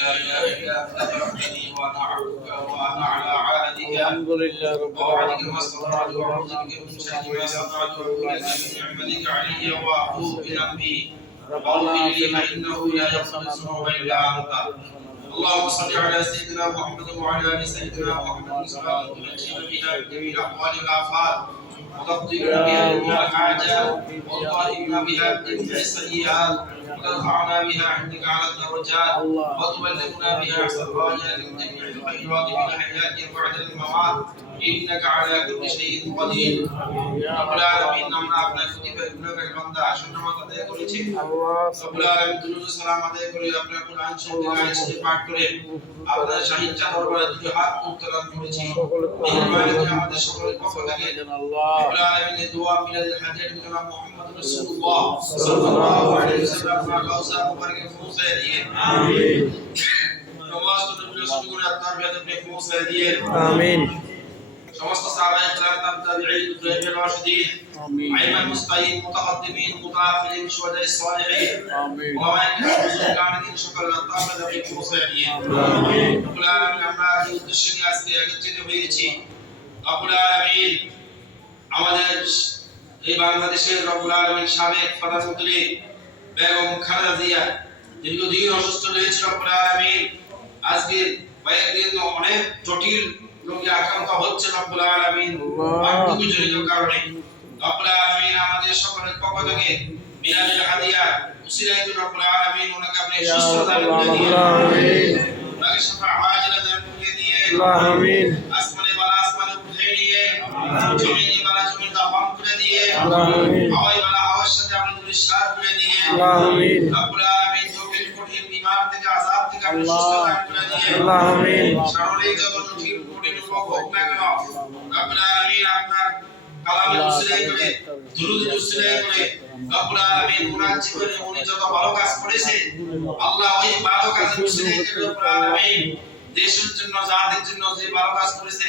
لا اله الا انت وحدي وانا عبدك وانا على عهدك الحمد لله رب ووعدك العالمين ما استطعت واعوذ بك من شر ما استطعت واقول لك بنعمتك علي واعوذ بذنبي واغفر لي فانه لا يغفر الذنوب الا انت. اللهم صل على سيدنا محمد وعلى ال سيدنا محمد صلاه تنجينا بها من جميع الاقوال والافعال وتقضي بها جميع الحاجات وتطهرنا بها من جميع السيئات وترفعنا بها عندك على الدرجات وتبلغنا بها احسن الغايات من جميع الخيرات من الحياه وبعد الممات انك على كل شيء قدير. রব্বুল আলামিন আমরা আপনার প্রতি গুনাহগার বান্দা শূন্যমত আদায় করেছি। রব্বুল আলামিন দুরূদ ও সালাম আদায় করে আপনার কোরআন শরীফ আয়াত পাঠ করে আপনার শাহীদ দরবারে দুটো হাত উত্তোলন করেছি। মেহেরবানি করে আমাদের সকলের পক্ষ থেকে রব্বুল আলামিনের দোয়া মিলাদুল হাজাত জনাব মুহাম্মদ রাসূলুল্লাহ সাল্লাল্লাহু আলাইহি ওয়াসাল্লাম কাউসার মুবারকে পৌঁছে দিয়ে আমিন। সমস্ত নবী রাসূল আত্মার বেদে পৌঁছে দিয়ে আমিন। সমস্ত সাহাবায়ে কেরাম তাবিঈন খুলাফায়ে রাশিদিন আইমান মুস্তাহিদ মুতাকাদ্দিমিন মুতাআখিরিন শুহাদায়ে সালিহিন আমিন ওয়া মা'আল সকল আত্মার বেদে পৌঁছে দিয়ে আমিন। রব্বুল আলামিন আমরা এই উদ্দেশ্য নিয়ে আজকে একত্রিত হয়েছি। রব্বুল আলামিন আমাদের এই বাংলাদেশের রব্বুল আলামিন সাবেক প্রধানমন্ত্রী বেগম খালেদা জিয়া দীর্ঘদিন অসুস্থ রয়েছে। রব্বুল আলামিন আজকে কয়েকদিন অনেক জটিল রোগে আক্রান্ত হচ্ছে। রব্বুল আলামিন বার্ধক্যজনিত কারণে রব্বুল আলামিন আমাদের সকলের পক্ষ থেকে মিলাদুল হাদিয়া উসিলায় রব্বুল আলামিন ওনাকে আপনি সুস্থ দান করে দিন আমিন। ওনাকে শাফা আজিলা দান করে দিন আমিন। আসমানে বালা আসমানে উঠাই নিয়ে জমিনে বালা জমিনে দাফন করে দিয়ে আমিন। হাওয়ায় বালা হাওয়ার সাথে আপনি সার করে দিয়ে আমিন। রব্বুল আলামিন জটিল কঠিন বিমার থেকে আযাব থেকে আপনি সুস্থ দান করে দিন আমিন। সারলে যত জটিল কঠিন রোগ হোক না কেন রব্বুল আলামিন আপনার কালামে উসিলায় করে দুরূদ উসিলায় করে রব্বুল আলামিন ওনার জীবনে উনি যত ভালো কাজ করেছে আল্লাহ ওই ভালো কাজের উসিলায় করে রব্বুল আলামিন দেশের জন্য জাতির জন্য যে ভালো কাজ করেছে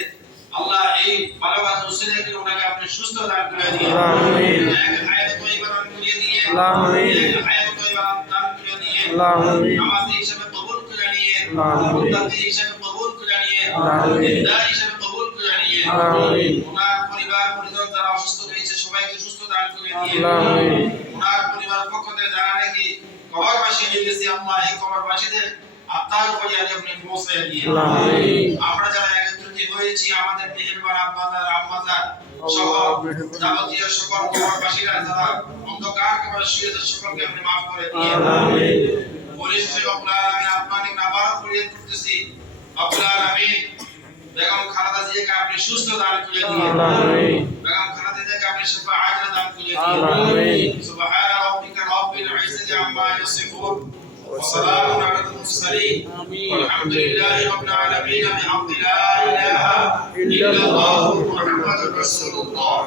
আল্লাহ এই ভালো কাজ উসিলায় করে ওনাকে আপনি সুস্থ দান করে দিন আমিন। এক হায়াত তয়্যিবা দান করে দিয়ে আমিন। এক হায়াত তয়্যিবা দান করে দিয়ে আমিন। নামাজি হিসেবে কবুল করে নিয়ে মুত্তাকি হিসেবে কবুল করে নিয়ে দিনদার হিসেবে কবুল করে নিয়ে আমিন। ওনার পরিবার পরিজন যারা অসুস্থ রয়েছে সবাইকে সুস্থ দান করে দিয়ে আমিন। ওনার পরিবার পক্ষ থেকে যারা নাকি কবরবাসী হয়ে গেছে আল্লাহ এই কবরবাসীদের আত্মার উপরে আপনি পৌঁছে দিয়ে আমিন। আমরা যারা একত্রিত হয়েছি আমাদের মেহেরবান আব্বাজান আম্মাজান সহ যাবতীয় সকল কবরবাসীরা যারা অন্ধকার কবরে শুয়ে আছে সকলকে আপনি maaf করে দিয়ে আমিন। পরিশেষে রব্বুল আলামিন আপনাকে নাবারক ফরিয়াদ করতেছি রব্বুল আলামিন বেগম খালেদা জিয়াকে আপনি সুস্থ দান করে দিয়ে আমিন। বেগম খালেদা জিয়াকে আপনি শিফা আজিলা দান করে দিয়ে আমিন। সুবহান রাব্বিকা রাব্বিল ইজ্জাতি আম্মা ইয়াসিফুন وسلام على المرسلين والحمد لله رب العالمين بحمد لا اله الا الله محمد رسول الله